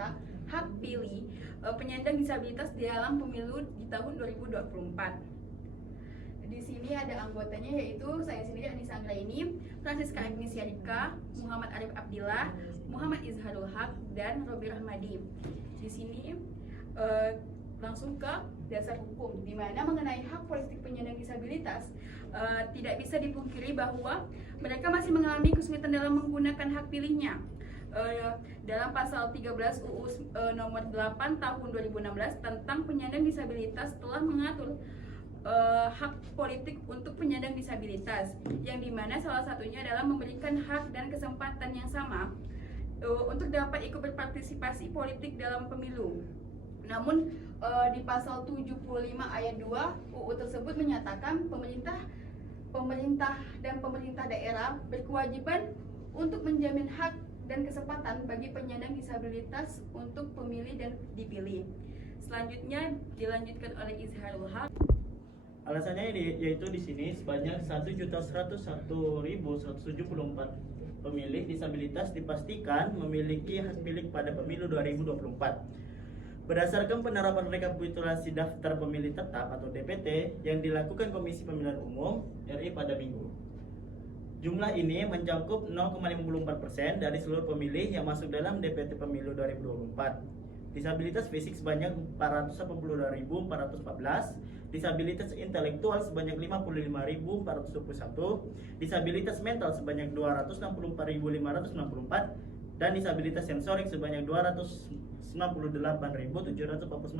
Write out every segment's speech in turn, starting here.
peserta hak pilih penyandang disabilitas dalam pemilu di tahun 2024. Di sini ada anggotanya, yaitu saya sendiri Anissa Anggraini, Francisca Agnesia Rika, Muhammad Arif Abdillah, Muhammad Izharul Haq, dan Robi Rahmadi. Di sini langsung ke dasar hukum, di mana mengenai hak politik penyandang disabilitas tidak bisa dipungkiri bahwa mereka masih mengalami kesulitan dalam menggunakan hak pilihnya. Dalam pasal 13 UU nomor 8 tahun 2016 tentang penyandang disabilitas telah mengatur hak politik untuk penyandang disabilitas, yang dimana salah satunya adalah memberikan hak dan kesempatan yang sama untuk dapat ikut berpartisipasi politik dalam pemilu. Namun di pasal 75 ayat 2 UU tersebut menyatakan pemerintah dan pemerintah daerah berkewajiban untuk menjamin hak dan kesempatan bagi penyandang disabilitas untuk pemilih dan dipilih. Selanjutnya dilanjutkan oleh Izharul Haq. Alasannya yaitu di sini sebanyak 1.101.174 pemilih disabilitas dipastikan memiliki hak pilih pada pemilu 2024. Berdasarkan penerapan rekapitulasi daftar pemilih tetap atau DPT yang dilakukan Komisi Pemilihan Umum RI pada Minggu. Jumlah ini mencakup 0,54% dari seluruh pemilih yang masuk dalam DPT pemilu 2024. Disabilitas fisik sebanyak 482.414, disabilitas intelektual sebanyak 55.421, disabilitas mental sebanyak 264.564, dan disabilitas sensorik sebanyak 298.749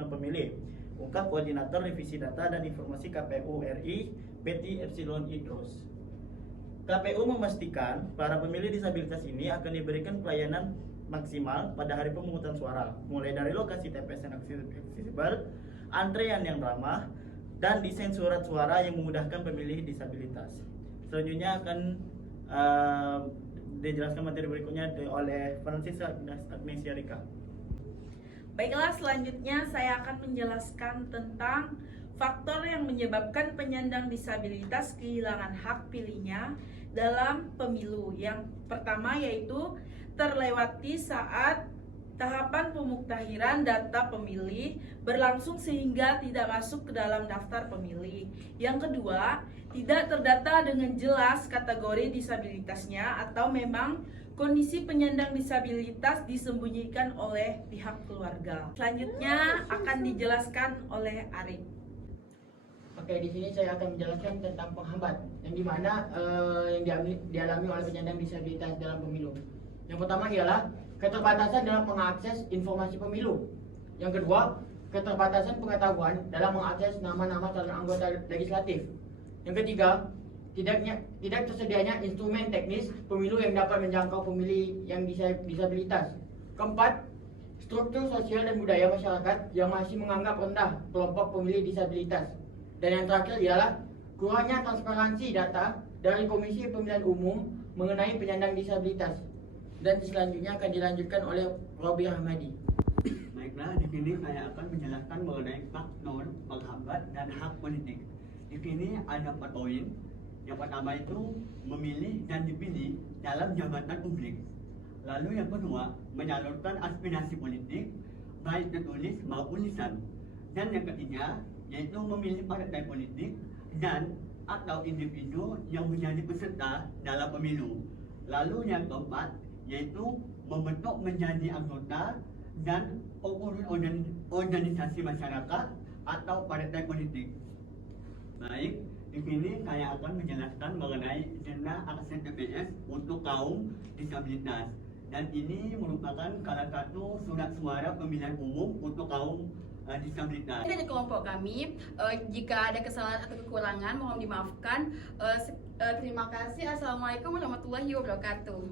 pemilih. Ungkap Koordinator Revisi Data dan Informasi KPU RI, Betty Epsilon Idrus. KPU memastikan para pemilih disabilitas ini akan diberikan pelayanan maksimal pada hari pemungutan suara, mulai dari lokasi TPS yang aksesibel, antrean yang ramah, dan desain surat suara yang memudahkan pemilih disabilitas. Selanjutnya akan dijelaskan materi berikutnya oleh Francisca Agnesia Rika. Baiklah, selanjutnya saya akan menjelaskan tentang faktor yang menyebabkan penyandang disabilitas kehilangan hak pilihnya dalam pemilu. Yang pertama yaitu terlewati saat tahapan pemuktahiran data pemilih berlangsung sehingga tidak masuk ke dalam daftar pemilih. Yang kedua, tidak terdata dengan jelas kategori disabilitasnya atau memang kondisi penyandang disabilitas disembunyikan oleh pihak keluarga. Selanjutnya akan dijelaskan oleh Arif. Oke, di sini saya akan menjelaskan tentang penghambat yang dimana yang dialami oleh penyandang disabilitas dalam pemilu. Yang pertama ialah keterbatasan dalam mengakses informasi pemilu. Yang kedua, keterbatasan pengetahuan dalam mengakses nama-nama calon anggota legislatif. Yang ketiga, tidak tersedianya instrumen teknis pemilu yang dapat menjangkau pemilih yang disabilitas. Keempat, struktur sosial dan budaya masyarakat yang masih menganggap rendah kelompok pemilih disabilitas. Dan yang terakhir ialah kurangnya transparansi data dari Komisi Pemilihan Umum mengenai penyandang disabilitas. Dan selanjutnya akan dilanjutkan oleh Robi Rahmadi. Baiklah, di sini saya akan menjelaskan mengenai faktor penghambat dan hak politik. Di sini ada 4 poin. Yang pertama itu memilih dan dipilih dalam jabatan publik. Lalu yang kedua, menyalurkan aspirasi politik baik tertulis maupun lisan. Dan yang ketiga, yaitu memilih partai politik dan atau individu yang menjadi peserta dalam pemilu. Lalu yang keempat, yaitu membentuk menjadi anggota dan pengurus organisasi masyarakat atau partai politik. Baik, di sini saya akan menjelaskan mengenai dana akses TPS untuk kaum disabilitas. Dan ini merupakan salah satu surat suara pemilihan umum untuk kaum disabilitas. Dari kelompok kami, jika ada kesalahan atau kekurangan mohon dimaafkan. Terima kasih. Assalamualaikum warahmatullahi wabarakatuh.